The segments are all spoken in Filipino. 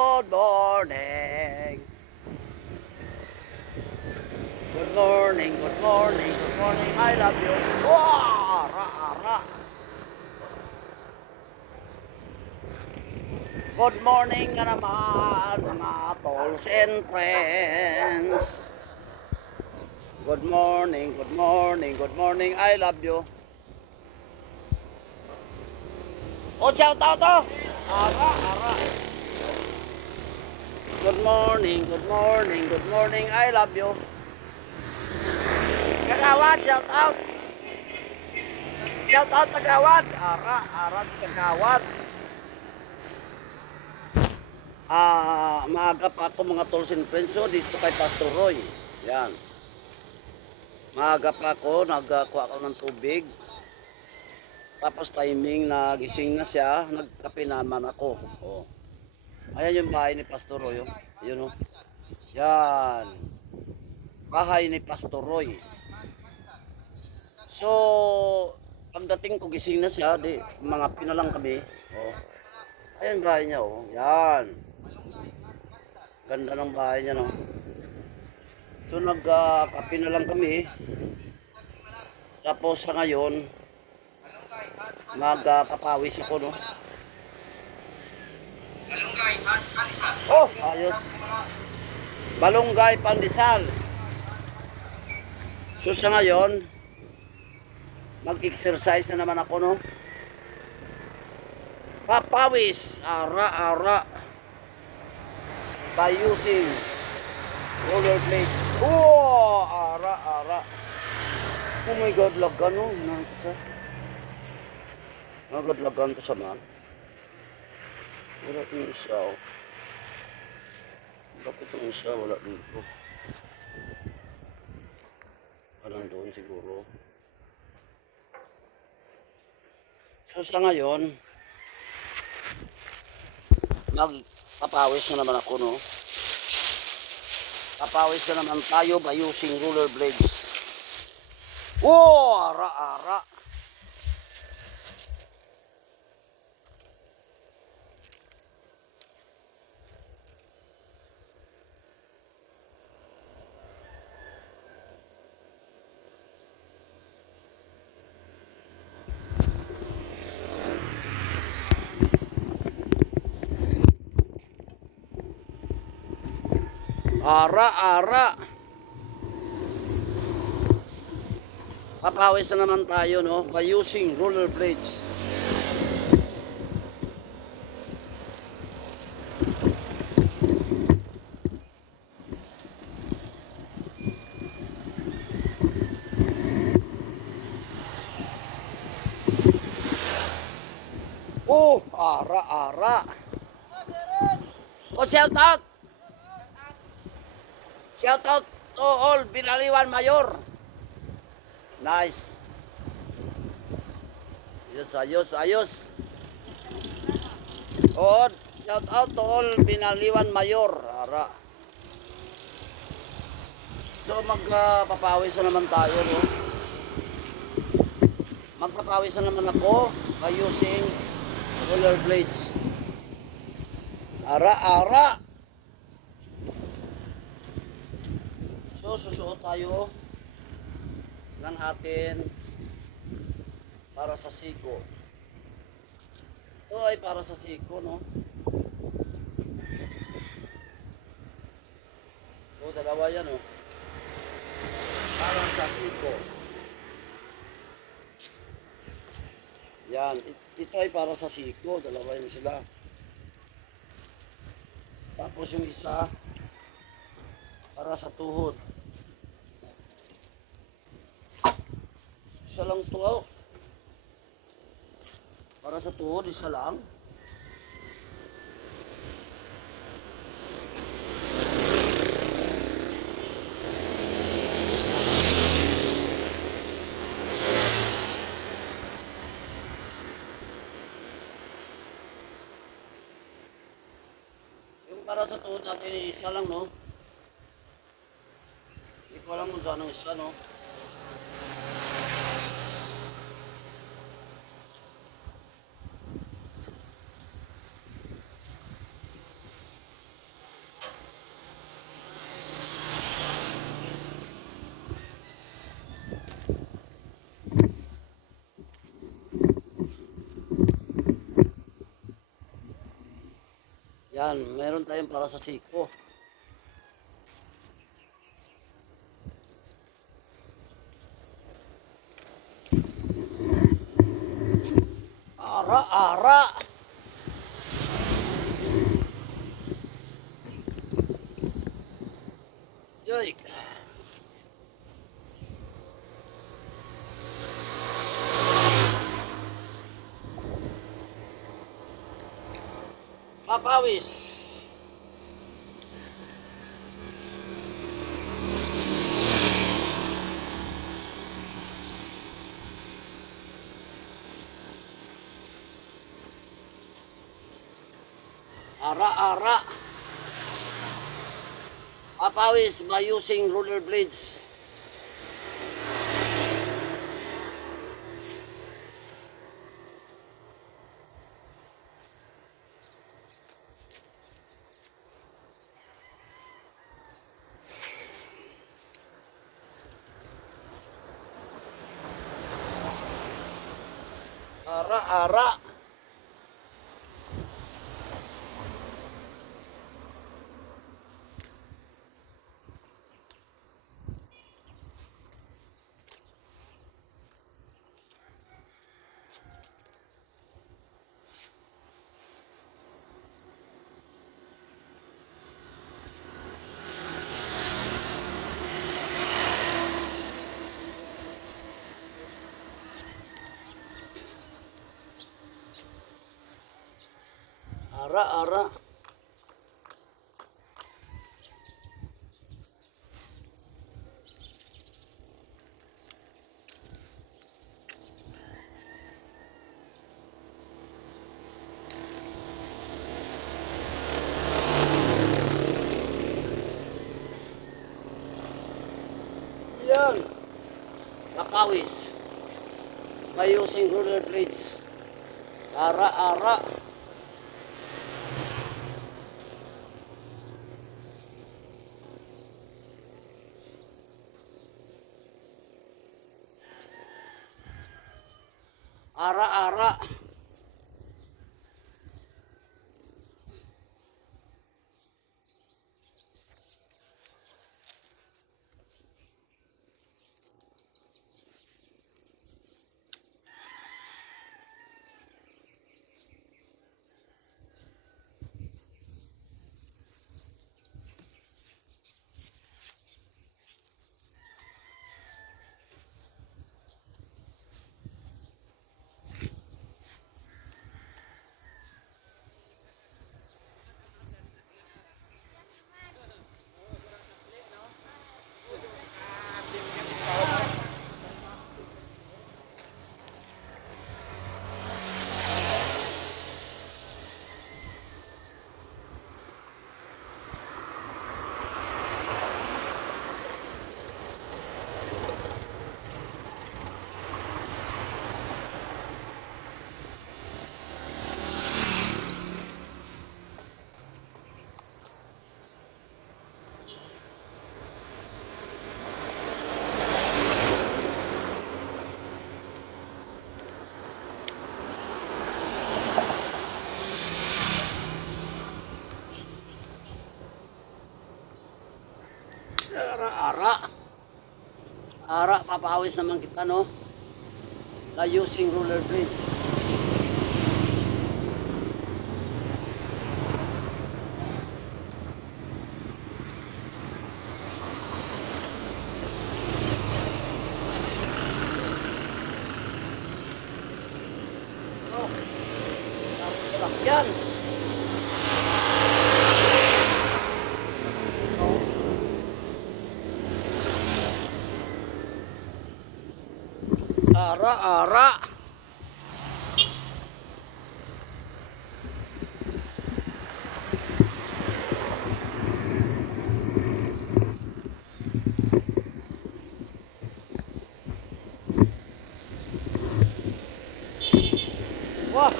Good morning. Good morning, good morning, good morning. I love you. Wow! Ara, ara. Good morning nga naman, mga tolls and friends. Good morning, good morning, good morning. I love you. O, shout out to. Ara, ara. Good morning, good morning, good morning. I love you. Kagawad, shout out. Shout out Kagawad. Ara, ara Kagawad. Maaga pa ako mga tolls and friends. So, dito kay Pastor Roy. Yan. Maaga pa ako, nagkuha ako ng tubig. Tapos timing, nagising na siya, nagkape naman ako. Oh. Ayan yung bahay ni Pastor Roy. Oh. Yun oh. Yan. Bahay ni Pastor Roy. So, pagdating ko gising na siya, di, mga pinalang kami. Oh. Ayan bahay niya oh. Yan. Ganda ng bahay niya no. So nagkape na lang kami. Tapos sa ngayon, magpapawis ako no. Oh, ayos. Balunggay pandesal. So sa ngayon, mag-exercise na naman ako no. Papawis, ara-ara. By using rollerblades. Oh, ara-ara. Oh my God, lagan no. Nagad-lagan ko sa man. Wala yung isa oh. Bakit yung isa wala dito? Walang doon siguro. So sa ngayon, magpapawis na naman ako no. Papawis na naman tayo by using rollerblades. Oh, ara-ara. Ara-ara. Papawis na naman tayo no by using rollerblades. Oh, ara-ara. Oh, shout out. Shout out to all Binaliwan Mayor. Nice. Ayos, ayos, ayos. Oh, shout out to all Binaliwan Mayor. Ara. So magpapawis na naman tayo no. Magpapawis na naman ako by using rollerblades. Ara-ara. So susuot tayo ng atin para sa siko. Ito ay para sa siko no. So dalawa yan oh. Para sa siko. Yan, ito ay para sa siko, dalawa yan sila. Tapos yung isa para sa tuhod. Isa lang to oh. Para sa tuhod, isa lang. Yung para sa tuhod natin, isa lang no. Hindi ko alam kung saan ang isa no. Yan, meron tayong para sa siko. Ara-ara. Yoy. Papawis. Ara-ara. Papawis by using roller blades. Ara-ara. Ara-ara. Yan. Papawis by using roller blades. Ara-ara. Ara-ara. Ara-ara. Ara, papawis naman kita, no? By using roller blades. Oh, tapos lang yan. Ara-ara. Wah.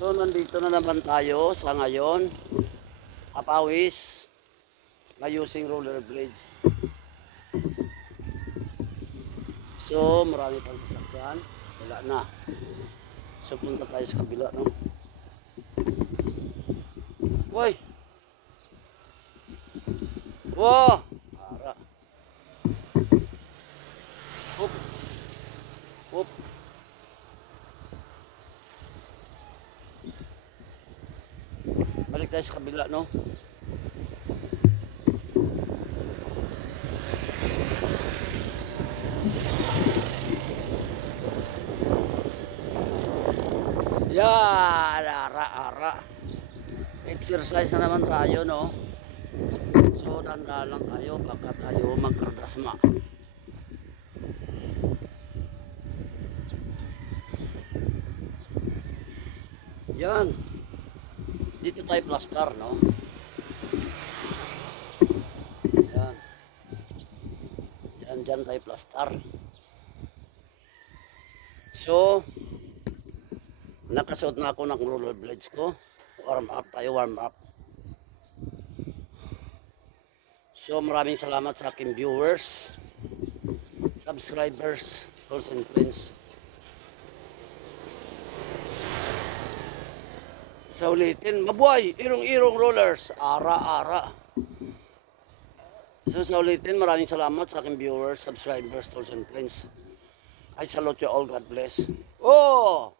So, nandito na naman tayo sa ngayon. Papawis by using roller blades. So, marami pang sasakyan. Wala na. So punta tayo sa kabila, no? Uy! Wow! Ara. Hop. Hop. Balik tayo sa kabila, no? Yan! Ara. Exercise na naman tayo, no? So, danda lang tayo baka tayo magkardasma. Yan. Dito tayo plaster, no? Yan. Dyan tayo plaster. So, nakasuot na ako ng rollerblades ko. Warm up tayo, warm up. So, maraming salamat sa aking viewers, subscribers, tools and friends. Sa ulitin, mabuhay, irong-irong rollers, ara. So, sa ulitin, maraming salamat sa aking viewers, subscribers, tools and friends. I salute you all, God bless. Oh!